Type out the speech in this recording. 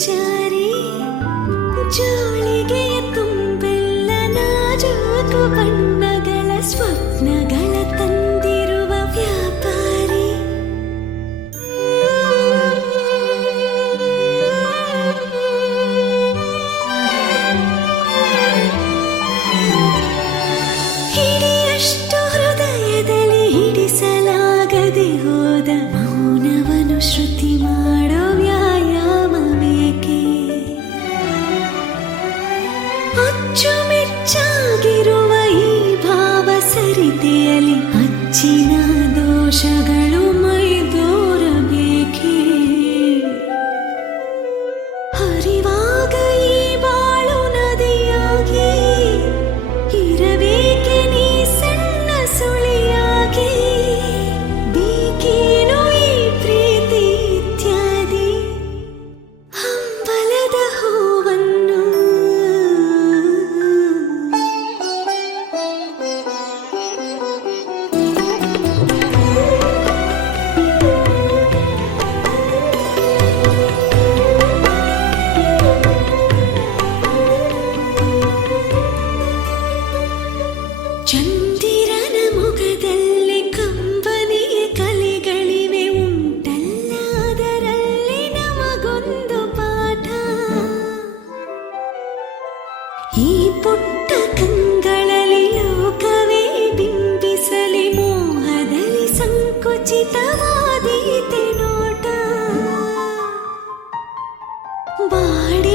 ಸಂಚಾರಿ ಜೋಳಿಗೆಯ ತುಂಬೆಲ್ಲ ನಾಜೂಕು ಬಣ್ಣಗಳ ಸ್ವಪ್ನಗಳ ತಂದಿರುವ ವ್ಯಾಪಾರಿ. ಹಿಡಿಯಷ್ಟು ಹೃದಯದಲ್ಲಿ ಹಿಡಿಸಲಾಗದೆ ಹೋದ ಮೌನವನು ಶ್ರುತಿ ಮಾಡೋ ವ್ಯಾಯಾಮ ಬೇಕೆ. ಅಚ್ಚುಮೆಚ್ಚಾಗಿರುವ ಈ ಭಾವ ಸರಿತೆಯಲ್ಲಿ ಅಚ್ಚಿನ ದೋಷಗಳು ಮೈದೋರಬೇಕೆ. ಹರಿವಾಗ ಈ ಬಾಳು ನದಿಯಾಗಿ ಇರಬೇಕೆ ನೀ ಸಣ್ಣ ಸುಳಿಯಾಗಿ. ಬೇಕೇನು ಈ ಪ್ರೀತಿ ಇತ್ಯಾದಿ ಹಂಬಲದ ಹೂವನ್ನು. ಚಂದಿರನ ಮೊಗದಲ್ಲಿ ಕಂಬನಿಯ ಕಲೆಗಳಿವೆ ಉಂಟಲ್ಲ, ಅದರಲ್ಲಿ ನಮಗೊಂದು ಪಾಠ. ಈ ಪುಟ್ಟ ಕಂಗಳಲ್ಲಿ ಲೋಕವೇ ಬಿಂಬಿಸಲಿ, ಮೋಹದಲ್ಲಿ ಸಂಕುಚಿತವಾದೀತೆ ನೋಟ. ಬಾಡಿ